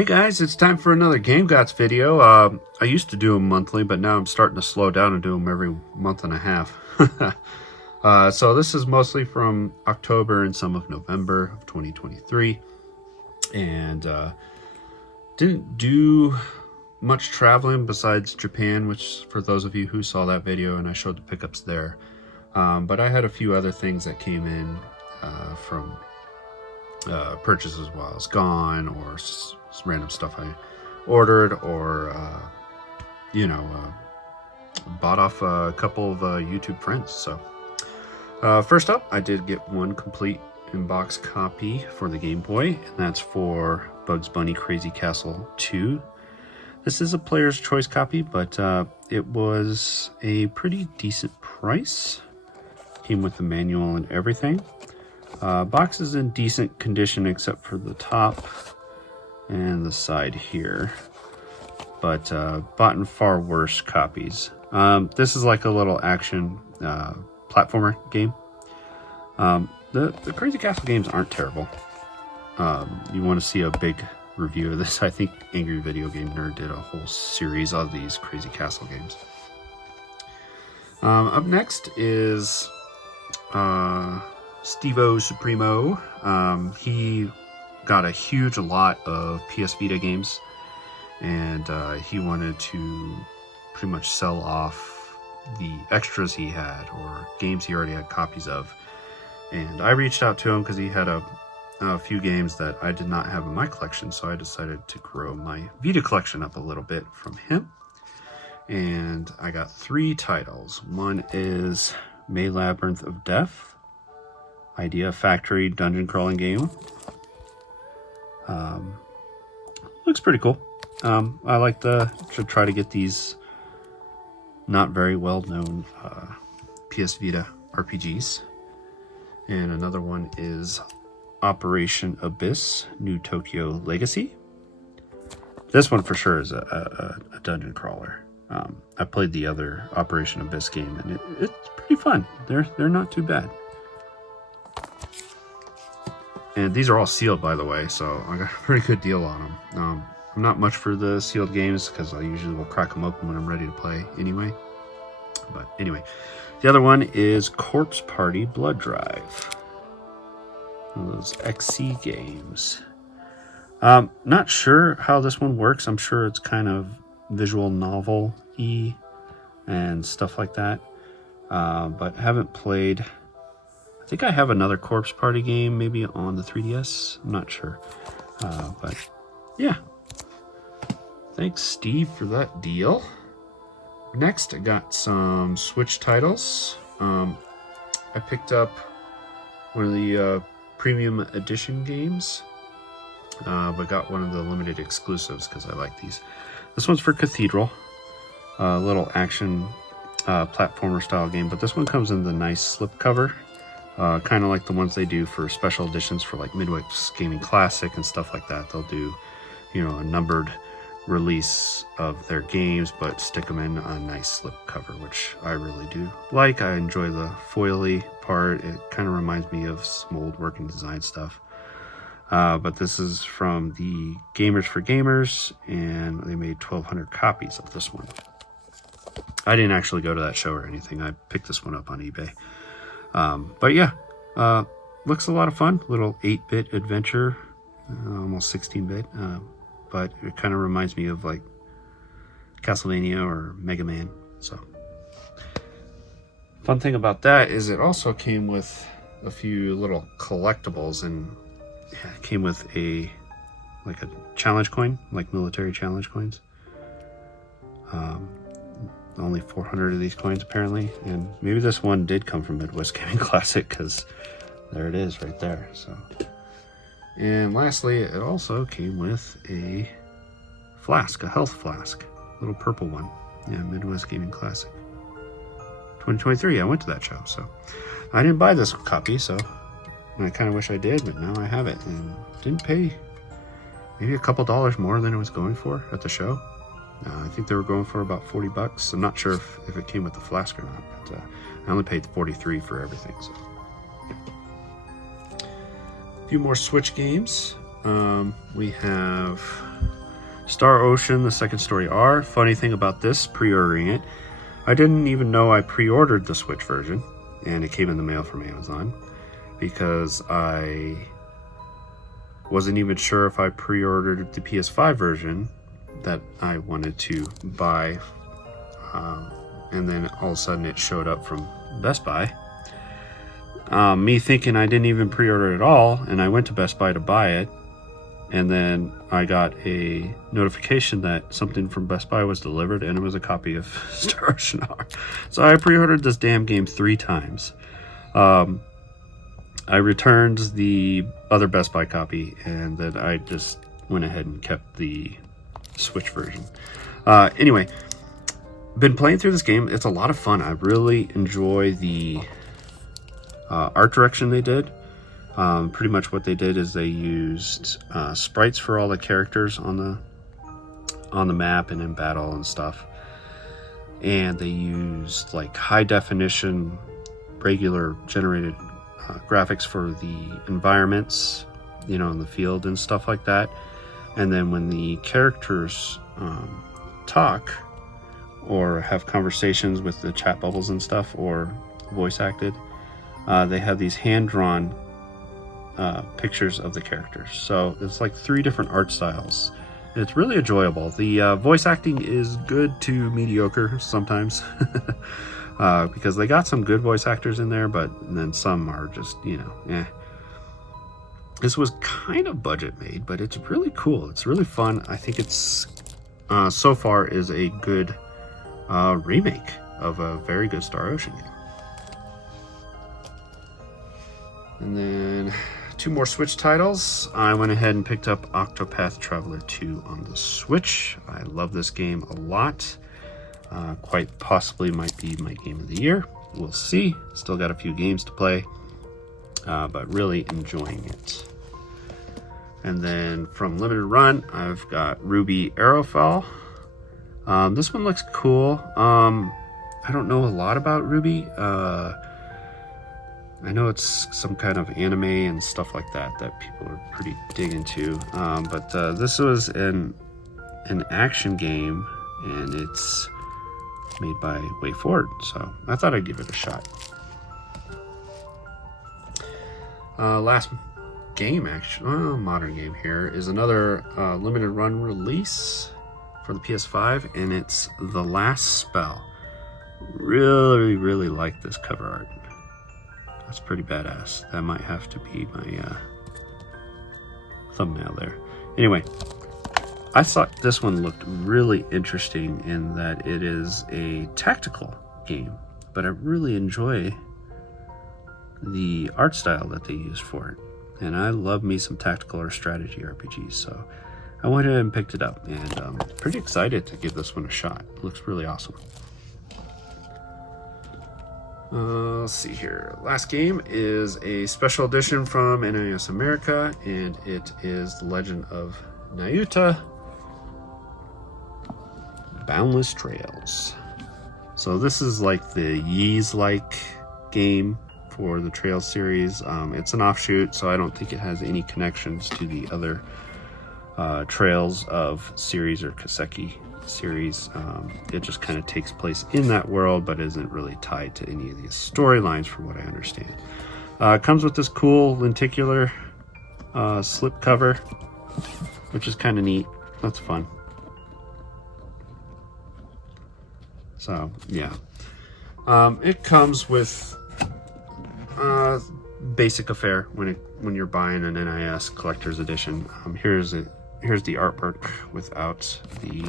Hey guys, it's time for another Game Gots video. I used to do them monthly, but now I'm starting to slow down and do them every month and a half. So this is mostly from October and some of November of 2023. And didn't do much traveling besides Japan, which for those of you who saw that video and I showed the pickups there. But I had a few other things that came in from purchases while I was gone, or some random stuff I ordered, or bought off a couple of YouTube friends. So first up, I did get one complete in-box copy for the Game Boy, and that's for Bugs Bunny Crazy Castle 2. This is a player's choice copy, but it was a pretty decent price. Came with the manual and everything. Box is in decent condition except for the top and the side here, but bought in far worse copies. This is like a little action platformer game. The Crazy Castle games aren't terrible. You want to see a big review of this, I think Angry Video Game Nerd did a whole series of these Crazy Castle games. Up next is Stevo Supremo. He got a huge lot of PS Vita games, and he wanted to pretty much sell off the extras he had, or games he already had copies of. And I reached out to him because he had a few games that I did not have in my collection, so I decided to grow my Vita collection up a little bit from him. And I got 3 titles. One is May Labyrinth of Death, Idea Factory dungeon crawling game. Looks pretty cool. I like to try to get these not very well known PS Vita RPGs. And another one is Operation Abyss New Tokyo Legacy. This one for sure is a dungeon crawler. I played the other Operation Abyss game, and it's pretty fun. They're not too bad. And these are all sealed, by the way, so I got a pretty good deal on them. I'm not much for the sealed games because I usually will crack them open when I'm ready to play anyway. But anyway, the other one is Corpse Party Blood Drive. One of those XC games. Not sure how this one works. I'm sure it's kind of visual novel-y and stuff like that. But haven't played. I think I have another Corpse Party game, maybe on the 3DS. I'm not sure. But yeah. Thanks, Steve, for that deal. Next, I got some Switch titles. I picked up one of the Premium Edition games, but got one of the limited exclusives because I like these. This one's for Cathedral, a little action platformer style game, but this one comes in the nice slipcover. Kind of like the ones they do for special editions for like Midwest Gaming Classic and stuff like that. They'll do, a numbered release of their games, but stick them in a nice slipcover, which I really do like. I enjoy the foily part. It kind of reminds me of some old working design stuff. But this is from the Gamers for Gamers, and they made 1,200 copies of this one. I didn't actually go to that show or anything. I picked this one up on eBay. But yeah, looks a lot of fun. Little 8-bit adventure, almost 16-bit. But it kind of reminds me of like Castlevania or Mega Man. So, fun thing about that is it also came with a few little collectibles, and it came with a challenge coin, like military challenge coins. Only 400 of these coins apparently, and maybe this one did come from Midwest Gaming Classic because there it is right there. So, and lastly, it also came with a flask, a health flask, little purple one. Yeah, Midwest Gaming Classic 2023. I went to that show, so I didn't buy this copy, so I kind of wish I did, but now I have it and didn't pay maybe a couple dollars more than it was going for at the show. I think they were going for about $40. I'm not sure if it came with the flask or not, but I only paid $43 for everything. So, yeah. A few more Switch games. We have Star Ocean, the Second Story R. Funny thing about this, pre-ordering it, I didn't even know I pre-ordered the Switch version, and it came in the mail from Amazon, because I wasn't even sure if I pre-ordered the PS5 version that I wanted to buy, and then all of a sudden it showed up from Best Buy. Me thinking I didn't even pre-order it at all, and I went to Best Buy to buy it, and then I got a notification that something from Best Buy was delivered, and it was a copy of Star Ocean R. So I pre-ordered this damn game 3 times. I returned the other Best Buy copy, and then I just went ahead and kept the Switch version. Anyway, been playing through this game. It's a lot of fun. I really enjoy the art direction they did. Pretty much what they did is they used sprites for all the characters on the map and in battle and stuff, and they used like high definition regular generated graphics for the environments, you know, in the field and stuff like that. And then when the characters talk or have conversations with the chat bubbles and stuff, or voice acted, they have these hand-drawn pictures of the characters. So it's like 3 different art styles. It's really enjoyable. The voice acting is good to mediocre sometimes, because they got some good voice actors in there, but then some are just, you know, eh. This was kind of budget made, but it's really cool. It's really fun. I think it's so far is a good remake of a very good Star Ocean game. And then 2 more Switch titles. I went ahead and picked up Octopath Traveler 2 on the Switch. I love this game a lot. Quite possibly might be my game of the year. We'll see. Still got a few games to play, but really enjoying it. And then from Limited Run, I've got Ruby Arrowfall. This one looks cool. I don't know a lot about Ruby. I know it's some kind of anime and stuff like that people are pretty dig into. But this was an action game, and it's made by WayForward, so I thought I'd give it a shot. Last game, actually, modern game here, is another limited run release for the PS5, and it's The Last Spell. Really like this cover art. That's pretty badass. That might have to be my thumbnail there. Anyway, I thought this one looked really interesting in that it is a tactical game, but I really enjoy the art style that they used for it. And I love me some tactical or strategy RPGs, so I went ahead and picked it up, and I'm pretty excited to give this one a shot. It looks really awesome. Let's see here. Last game is a special edition from NIS America, and it is The Legend of Nayuta Boundless Trails. So this is like the Ys-like game for the Trails series. It's an offshoot, so I don't think it has any connections to the other Trails of series or Kaseki series. It just kind of takes place in that world, but isn't really tied to any of the storylines from what I understand. It comes with this cool lenticular slip cover, which is kind of neat. That's fun. So yeah, it comes with basic affair when you're buying an NIS collector's edition. Here's the artwork without the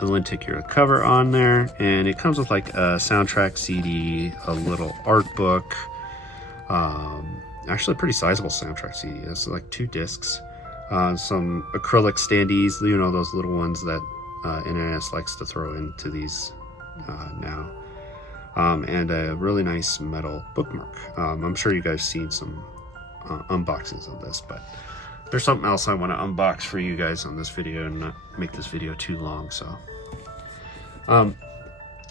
lenticular cover on there, and it comes with like a soundtrack CD, a little art book, actually a pretty sizable soundtrack CD. It's like 2 discs, some acrylic standees, you know, those little ones that NIS likes to throw into these now, and a really nice metal bookmark. I'm sure you guys seen some unboxings of this, but there's something else I want to unbox for you guys on this video and not make this video too long. So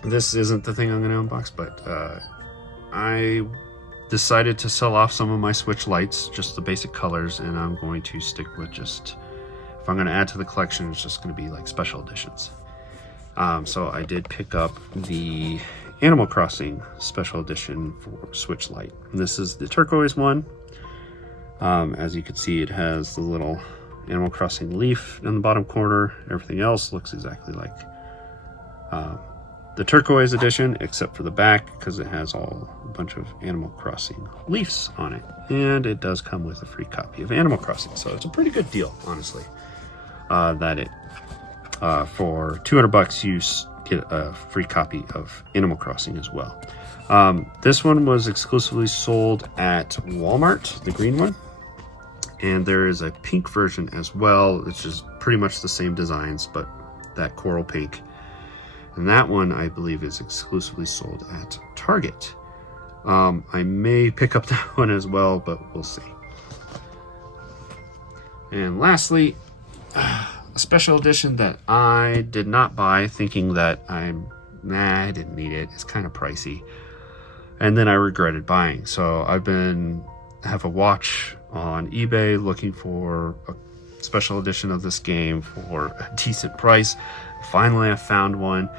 this isn't the thing I'm going to unbox, but I decided to sell off some of my Switch lights, just the basic colors, and I'm going to stick with just, if I'm going to add to the collection, it's just going to be like special editions. So I did pick up the Animal Crossing special edition for Switch Lite. And this is the turquoise one. As you can see, it has the little Animal Crossing leaf in the bottom corner. Everything else looks exactly like the turquoise edition, except for the back, because it has a bunch of Animal Crossing leaves on it. And it does come with a free copy of Animal Crossing, so it's a pretty good deal, honestly. For $200 you get a free copy of Animal Crossing as well. This one was exclusively sold at Walmart, the green one. And there is a pink version as well, which is pretty much the same designs, but that coral pink. And that one, I believe, is exclusively sold at Target. I may pick up that one as well, but we'll see. And lastly, a special edition that I did not buy, thinking that I didn't need it. It's kind of pricey. And then I regretted buying. So have a watch on eBay looking for a special edition of this game for a decent price. Finally, I found one,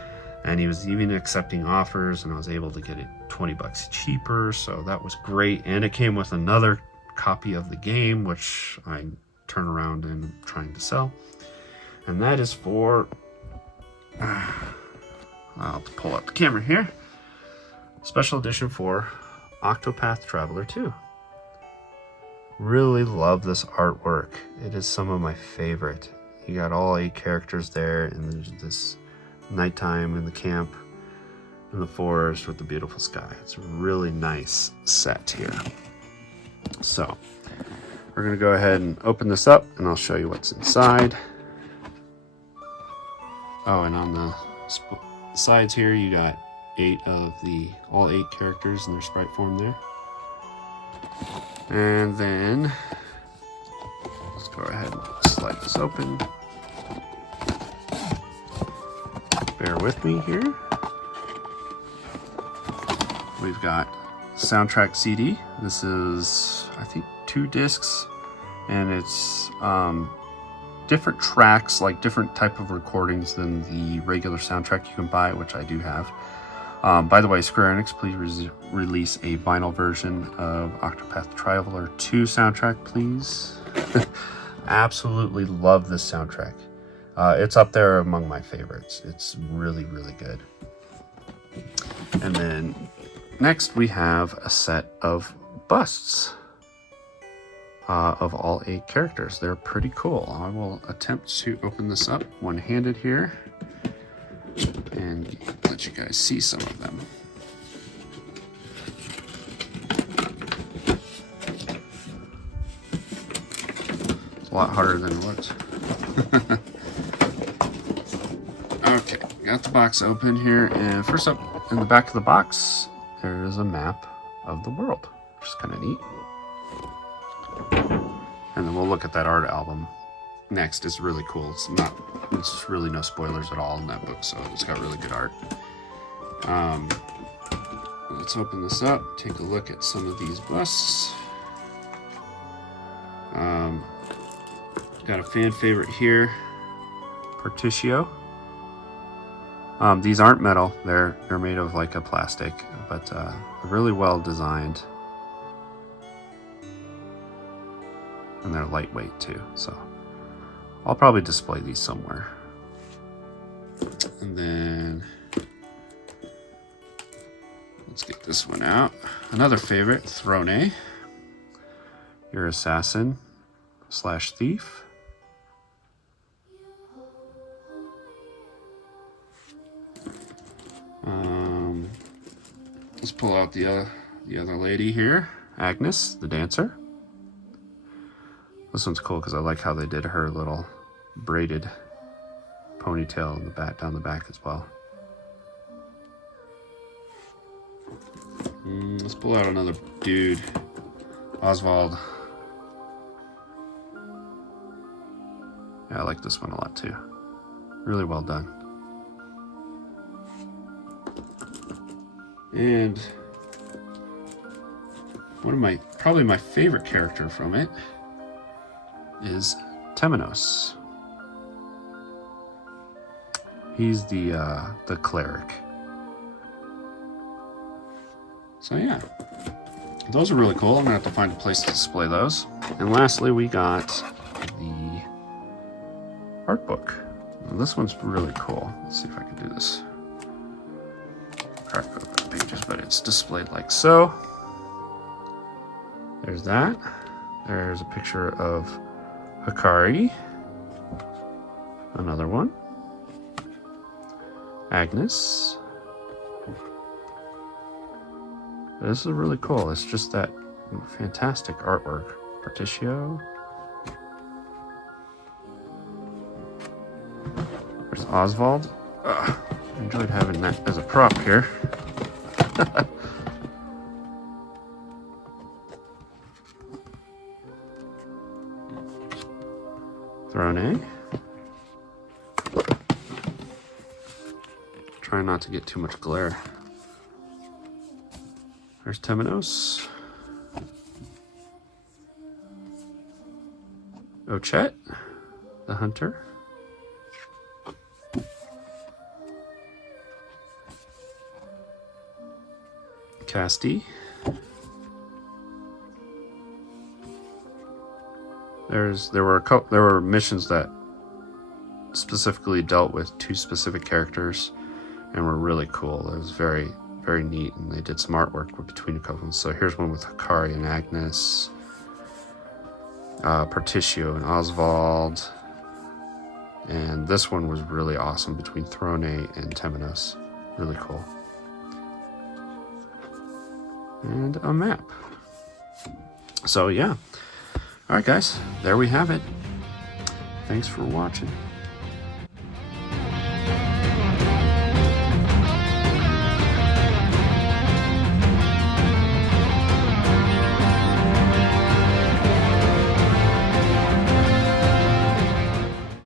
and he was even accepting offers, and I was able to get it $20 cheaper, so that was great. And it came with another copy of the game, which I turn around and I'm trying to sell. And that is for, I'll pull up the camera here, special edition for Octopath Traveler 2. Really love this artwork. It is some of my favorite. You got all 8 characters there, and there's this nighttime in the camp in the forest with the beautiful sky. It's a really nice set here. So we're gonna go ahead and open this up, and I'll show you what's inside. Oh, and on the sides here, you got all 8 characters in their sprite form there. And then let's go ahead and slide this open. Bear with me here. We've got soundtrack CD. This is, I think, 2 discs, and it's different tracks, like different type of recordings than the regular soundtrack you can buy, which I do have. By the way, Square Enix, please release a vinyl version of Octopath Traveler 2 soundtrack, please. Absolutely love this soundtrack. It's up there among my favorites. It's really, really good. And then next we have a set of busts of all 8 characters. They're pretty cool. I will attempt to open this up one-handed here and let you guys see some of them. It's a lot harder than it looks. Okay, got the box open here, and first up in the back of the box, there is a map of the world, which is kind of neat. And then we'll look at that art album next. It's really cool. It's really no spoilers at all in that book, so it's got really good art. Let's open this up, take a look at some of these busts. Got a fan favorite here, Partitio. These aren't metal, they're made of like a plastic, but really well designed. And they're lightweight too, so I'll probably display these somewhere. And then let's get this one out. Another favorite, Throne. Your assassin / thief. Let's pull out the other lady here, Agnes, the dancer. This one's cool because I like how they did her little braided ponytail in the back, down the back as well. Let's pull out another dude, Oswald. Yeah, I like this one a lot too. Really well done. And probably my favorite character from it is Temenos. He's the cleric. So yeah, those are really cool. I'm gonna have to find a place to display those. And lastly, we got the art book. Now, this one's really cool. Let's see if I can do this. Crack open the pages, but it's displayed like so. There's that. There's a picture of Hakari. Another one. Agnes. This is really cool. It's just that fantastic artwork. Particio. There's Oswald. I enjoyed having that as a prop here. Throne. Try not to get too much glare. There's Temenos. Ochette, the hunter. Casti. There were missions that specifically dealt with two specific characters and were really cool. It was very, very neat, and they did some artwork between a couple of them. So here's one with Hakari and Agnes, Particio and Oswald, and this one was really awesome between Throne and Temenos. Really cool. And a map. So yeah. Alright guys, there we have it. Thanks for watching.